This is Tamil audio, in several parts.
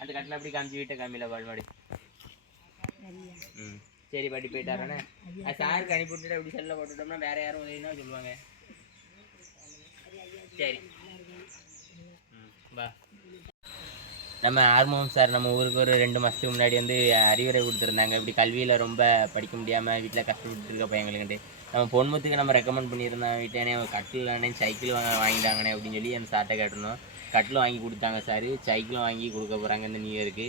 அந்த கட்டில் அப்படி காமிச்சு வீட்டை காமில பால்மாடி. சரி பாட்டி போயிட்டாரானே. சாருக்கு அனுப்பி விட்டுட்டு அப்படி செல்ல போட்டுட்டோம்னா வேற யாரும் உதவினா சொல்லுவாங்க. சரி பா. நம்ம ஆர்மோகம் சார் நம்ம ஊருக்கு ஒரு 2 மாதத்துக்கு முன்னாடி வந்து அறிவுரை கொடுத்துருந்தாங்க. இப்படி கல்வியில் ரொம்ப படிக்க முடியாமல் வீட்டில் கஷ்டப்பட்டு இருக்க பையங்களுக்குண்டு நம்ம பொன்முத்துக்கு நம்ம ரெக்கமெண்ட் பண்ணியிருந்தோம். வீட்டானே கட்டில் அண்ணே சைக்கிள் வாங்கிட்டாங்கண்ணே அப்படின்னு சொல்லி அந்த சார்ட்டை கேட்டிருந்தோம். கட்டில் வாங்கி கொடுத்தாங்க சார், சைக்கிளும் வாங்கி கொடுக்க போகிறாங்க இந்த நியூ இயருக்கு.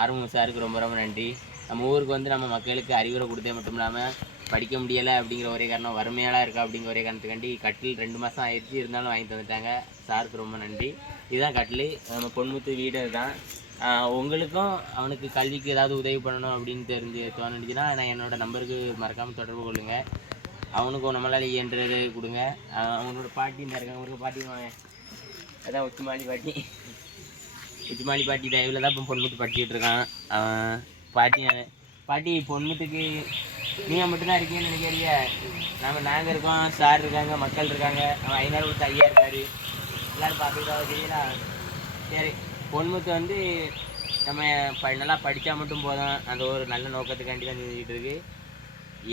ஆர்மோகம் சாருக்கு ரொம்ப ரொம்ப நன்றி. நம்ம ஊருக்கு வந்து நம்ம மக்களுக்கு அறிவுரை கொடுத்தே மட்டும் இல்லாமல் படிக்க முடியலை அப்படிங்கிற ஒரே காரணம் வறுமையாலாம் இருக்கா அப்படிங்கிற ஒரே காரணத்துக்காண்டி கட்டில் 2 மாதம் ஆயிடுச்சு இருந்தாலும் வாங்கி தந்துட்டாங்க. சாருக்கு ரொம்ப நன்றி. இதுதான் கட்டில். நம்ம பொன்முத்து வீடு தான். உங்களுக்கும் அவனுக்கு கல்விக்கு ஏதாவது உதவி பண்ணணும் அப்படின்னு தோணுச்சுன்னா நான் என்னோடய நம்பருக்கு மறக்காமல் தொடர்பு கொள்ளுங்கள். அவனுக்கும் நம்மளால் இயன்றது கொடுங்க. அவனோட பாட்டி இந்த இருக்காங்க, அவங்களுக்கு பாட்டி அதான் உச்சிமாளி பாட்டி. உச்சிமாளி பாட்டி தயவில் தான் இப்போ பொன்முத்து படிச்சுட்டு இருக்கான். பாட்டி பொன்முத்துக்கு நீங்கள் மட்டும்தான் இருக்கீங்கன்னு நினைக்கிறீங்க. நாங்கள் இருக்கோம், சார் இருக்காங்க, மக்கள் இருக்காங்க. அவன் 500 கொடுத்து ஐயா இருக்கார். எல்லோரும் பார்த்துக்கிட்டா சரிங்களா? சரி, பொன்முத்து வந்து நம்ம நல்லா படித்தா மட்டும் போதும். அந்த ஒரு நல்ல நோக்கத்துக்காண்டி தான் செஞ்சுக்கிட்டு இருக்கு.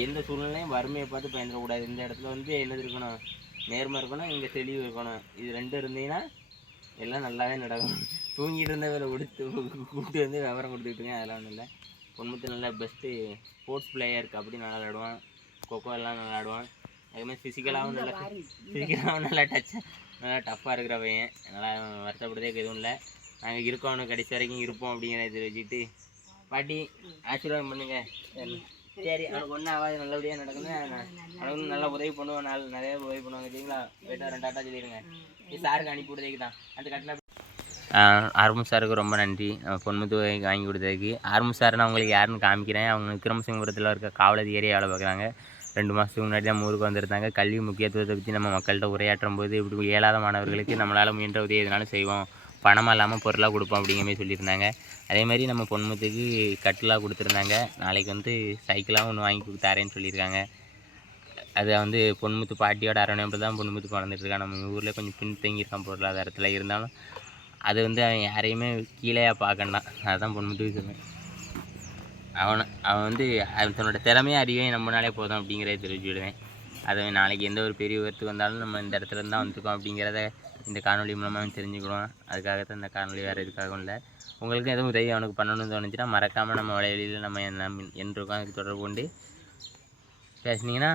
எந்த சூழ்நிலையும் வறுமையை பார்த்து பயந்துடக்கூடாது. இந்த இடத்துல வந்து என்னது இருக்கணும், நேர்மை இருக்கணும், இங்கே தெளிவு இருக்கணும். இது 2 இருந்தீங்கன்னா எல்லாம் நல்லாவே நடக்கும். தூங்கிட்டு இருந்தவரை கூப்பிட்டு வந்து விவரம் கொடுத்துக்கிட்டுங்க, அதெல்லாம் ஒன்றும் இல்லை. பொன்முத்து நல்லா பெஸ்ட்டு ஸ்போர்ட்ஸ் பிளேயர், கபடி நல்லா விளாடுவான், கொக்கோ எல்லாம் நல்லா விளாடுவான். அதுமாதிரி ஃபிசிக்கலாகவும் நல்லா நல்லா டஃப்பாக இருக்கிற பையன். நல்லா வருத்தப்படுறதுக்கு எதுவும் இல்லை. நாங்கள் இருக்கோம், கடைசி வரைக்கும் இருப்போம் அப்படிங்கிறத வச்சுக்கிட்டு பாட்டி ஆசீர்வாதம் பண்ணுங்க. சரி, அவனுக்கு ஒன்றும் ஆகாது, நல்லபடியாக நடக்குன்னு அவனுக்கு நல்லா உதவி பண்ணுவோம். நிறைய உதவி பண்ணுவாங்க சரிங்களா? போய்ட்டு 2 டாட்டா சொல்லிடுங்க. இது சாருக்கு அனுப்பி விடுறதுக்கு தான். அந்த கட்டில் ஆர்மு சாருக்கு ரொம்ப நன்றி பொன்முத்து வாங்கி கொடுத்ததுக்கு. ஆர்மு சார் நான் உங்களுக்கு யாருன்னு காமிக்கிறேன். அவங்க விக்ரமசிங்கபுரத்தில் இருக்க காவல் அதிகாரியை வேலை பார்க்குறாங்க. 2 மாதத்துக்கு முன்னாடி நம்ம ஊருக்கு வந்திருந்தாங்க. கல்வி முக்கியத்துவத்தை பற்றி நம்ம மக்கள்கிட்ட உரையாற்றும் போது இப்படி இயலாத மாணவர்களுக்கு நம்மளால் முயன்ற உதவி எதுனாலும் செய்வோம், பணமாக இல்லாமல் பொருளாக கொடுப்போம் அப்படிங்கிற மாதிரி சொல்லியிருந்தாங்க. அதே மாதிரி நம்ம பொன்முத்துக்கு கட்டிலாக கொடுத்துருந்தாங்க. நாளைக்கு வந்து சைக்கிளாகவும் ஒன்று வாங்கி கொடுத்தாரேன்னு சொல்லியிருக்காங்க. அதை வந்து பொன்முத்து பாட்டியோட அரவணைப்பு தான் பொன்முத்து வளர்ந்துட்டுருக்கான். நம்ம ஊரில் கொஞ்சம் பின்தங்கியிருக்கான் பொருளாதாரத்தில். இருந்தாலும் அது வந்து அவன் யாரையுமே கீழேயா பார்க்கண்டான். அதுதான் பொன்முத்துக்கு சொல்லுவேன். அவன் வந்து தன்னோட திறமையை அறிவையும் நம்மனாலே போதும் அப்படிங்கிறத தெரிவிச்சுவிடுவேன். அதை நாளைக்கு எந்த ஒரு பெரிய விபத்து வந்தாலும் நம்ம இந்த இடத்துல இருந்தால் வந்துருக்கோம் அப்படிங்கிறத இந்த காணொலி மூலமாக தெரிஞ்சுக்கிடுவோம். அதுக்காகத்தான் இந்த காணொலி, வேறு எதுக்காகவும் இல்லை. உங்களுக்கும் எதுவும் உதவி அவனுக்கு பண்ணணும்னு தோணுச்சுன்னா மறக்காமல் நம்ம வலைவெளியில் நம்ம என்றுக்கோம் அதுக்கு தொடர்பு கொண்டு பேசுனீங்கன்னா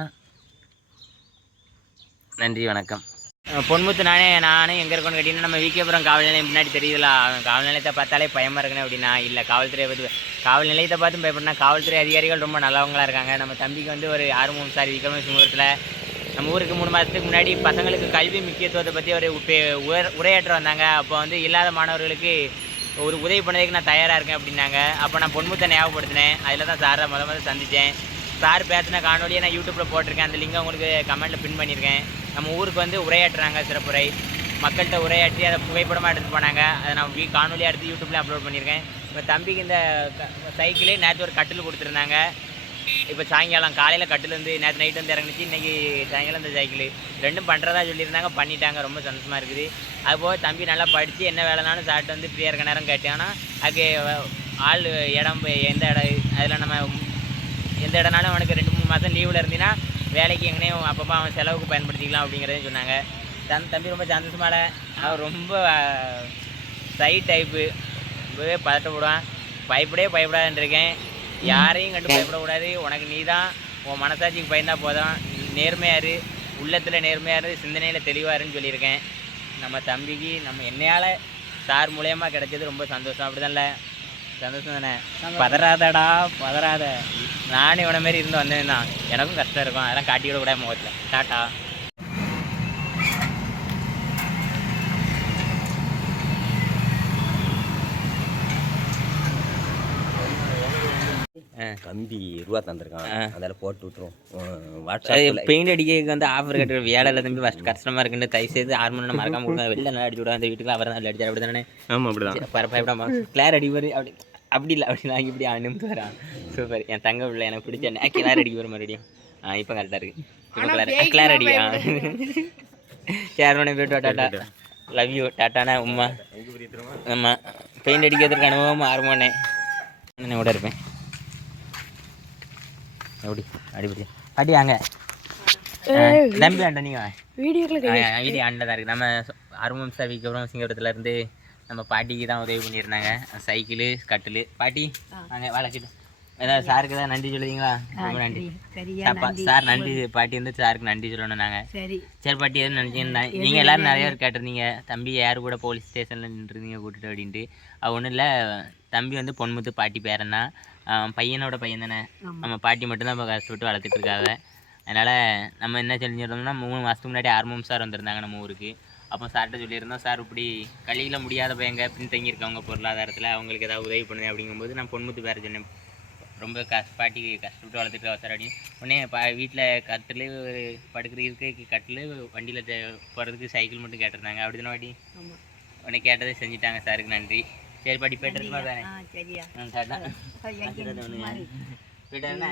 நன்றி, வணக்கம். பொன்முத்து நானும் எங்கே இருக்கோன்னு கேட்டிங்கன்னா நம்ம விகேபுரம் காவல் நிலையம் முன்னாடி தெரியுதுல. காவல் நிலையத்தை பார்த்தாலே பயமாக இருக்குன்னு அப்படின்னா இல்லை, காவல்துறையை பற்றி காவல் நிலையத்தை பார்த்தும் பயப்படனா காவல்துறை அதிகாரிகள் ரொம்ப நல்லவங்களாக இருக்காங்க. நம்ம தம்பிக்கு வந்து ஒரு ஆர்வம் சார் விக்ரமசிங்கபுரத்தில் நம்ம ஊருக்கு 3 மாதத்துக்கு முன்னாடி பசங்களுக்கு கல்வி முக்கியத்துவத்தை பற்றி ஒரு உரையாற்ற வந்தாங்க. அப்போ வந்து இல்லாத மாணவர்களுக்கு ஒரு உதவி பண்ணதுக்கு நான் தயாராக இருக்கேன் அப்படின்னாங்க. அப்போ நான் பொன்முத்தை ஞாபகப்படுத்தினேன். அதில் தான் சாரை முதல் சந்தித்தேன். சார் பேசின காணொலியை நான் யூடியூப்பில் போட்டிருக்கேன். அந்த லிங்கை உங்களுக்கு கமெண்ட்டில் பின் பண்ணியிருக்கேன். நம்ம ஊருக்கு வந்து உரையாற்றுறாங்க, சிறப்புரை மக்கள்கிட்ட உரையாற்றி அதை புகைப்படமாக எடுத்துகிட்டு போனாங்க. அதை நான் காணொலியாக எடுத்து யூடியூப்லேயே அப்லோட் பண்ணியிருக்கேன். இப்போ தம்பிக்கு இந்த சைக்கிளே நேற்று ஒரு கட்டில் கொடுத்துருந்தாங்க. இப்போ சாயங்காலம் காலையில் கட்டில் வந்து நேற்று நைட்டு வந்து இறங்குச்சு. இன்றைக்கி சாயங்காலம் இந்த சைக்கிள் 2ம் பண்ணுறதா சொல்லியிருந்தாங்க, பண்ணிட்டாங்க. ரொம்ப சந்தோஷமாக இருக்குது. அதுபோக தம்பி நல்லா படித்து என்ன வேலைனாலும் சாப்பிட்டு வந்து ஃப்ரீயாக இருக்க நேரம் கேட்டாங்கன்னா அதுக்கு ஆள் இடம் எந்த இடம் அதில் நம்ம எந்த இடம்னாலும் அவனுக்கு 2-3 மாதம் லீவில் இருந்தீங்கன்னா வேலைக்கு எங்கேயும் அப்பப்போ அவன் செலவுக்கு பயன்படுத்திக்கலாம் அப்படிங்கிறதையும் சொன்னாங்க. தம்பி ரொம்ப சந்தோஷமான, அவன் ரொம்ப சை டைப்பு, ரொம்பவே பதட்டப்படுவான். பயப்படாதுன்னு இருக்கேன். யாரையும் கண்டு பயப்படக்கூடாது. உனக்கு நீ தான் உன் மனசாட்சிக்கு பயந்தால் போதும். நேர்மையாரு, உள்ளத்தில் நேர்மையாரு, சிந்தனையில் தெளிவாருன்னு சொல்லியிருக்கேன். நம்ம தம்பிக்கு நம்ம என்னையால் சார் மூலயமா கிடைச்சது ரொம்ப சந்தோஷம். அப்படி தான்ல? சந்தோஷம் தானே? பதறாதடா, பதறாத. நானும் இவனை மாரி இருந்து வந்தேன் தான். எனக்கும் கஷ்டம் இருக்கும், அதெல்லாம் காட்டி விட கூட முகத்தில். டாட்டா. கம்பி ரூபா தந்திருக்கான், அதில் போட்டு விட்டுரும். பெயிண்ட் அடிக்க வந்து ஆஃபர் கட்டுற வேலை தம்பி ஃபஸ்ட் கஷ்டமாக இருக்குன்னு தயவுசெய்து 6 மணி நேரம் மறக்காம கொடுங்க. வெளில நல்லா அடிச்சு விடுவோம். அந்த வீட்டுக்கு அவர் தான் அடிச்சார். அப்படி தானே? ஆமாம், அப்படி தான். பயப்படாமா கிளார் அடிப்பார். அப்படி இல்லை, அப்படி நான் இப்படி நிமித்து வரான். சூப்பர். என் தங்க பிள்ளை எனக்கு பிடிச்ச கிளார் அடிக்க வர மறுபடியும். இப்போ கரெக்டாக இருக்குது. இப்போ கிளார் அடிக்கா. சரி, போய்ட்டு டாட்டா. Love you. டாட்டானா உம்மா. ஆமாம். பெயிண்ட் அடிக்கிறதுக்கு அனுபவம் ஆர்வமானே நான் கூட இருப்பேன். எப்படி அடிப்படி பாட்டி அங்கே தம்பி ஆண்ட நீங்கள் வீடியோ ஆண்டில் தான் இருக்குது. நம்ம அருமம் சாவிக்கு அப்புறம் சிங்கபுரத்துலேருந்து நம்ம பாட்டிக்கு தான் உதவி பண்ணியிருந்தாங்க. சைக்கிளு கட்டில் பாட்டி நாங்கள் வளர்க்கிட்டு ஏதாவது சாருக்கு தான் நன்றி சொல்லுவீங்களா? ரொம்ப நன்றி சார். நன்றி பாட்டி வந்து சாருக்கு நன்றி சொல்லணும் நாங்கள். சரி பாட்டி எதுவும் நன்றி. நீங்கள் எல்லோரும் நிறைய பேர் கேட்டிருந்தீங்க தம்பி யார் கூட போலீஸ் ஸ்டேஷனில் நின்றுருந்தீங்க கூட்டிட்டு அப்படின்ட்டு. அது ஒன்றும் இல்லை, தம்பி வந்து பொன்முத்து பாட்டி பேரன்னா பையனோட பையன் தானே. நம்ம பாட்டி மட்டும்தான் இப்போ கஷ்டப்பட்டு வளர்த்துட்டு இருக்காங்க. அதனால் நம்ம என்ன செஞ்சிருந்தோம்னா 3 மாதத்துக்கு முன்னாடி ஆர்மம் சார் வந்திருந்தாங்க நம்ம ஊருக்கு. அப்போ சார்கிட்ட சொல்லியிருந்தோம், சார் இப்படி கல்வியில் முடியாத பையங்க பின்தங்கியிருக்கவங்க பொருளாதாரத்தில் அவங்களுக்கு ஏதாவது உதவி பண்ணுது அப்படிங்கும்போது நான் பொன்முத்து பேர சொன்னேன். ரொம்ப பாட்டி கஷ்டப்பட்டு வளர்த்துட்டு சார் அப்படின்னு. உடனே வீட்டில் கட்டில் படுக்கிறதுக்கு கட்டில் வண்டியில் போகிறதுக்கு சைக்கிள் மட்டும் கேட்டிருந்தாங்க. அப்படி தானே பாட்டி? உடனே கேட்டதை செஞ்சுட்டாங்க. சாருக்கு நன்றி. சரி பாட்டி போய்ட்டு இருக்குமா தானே? போயிட்டாருண்ணே.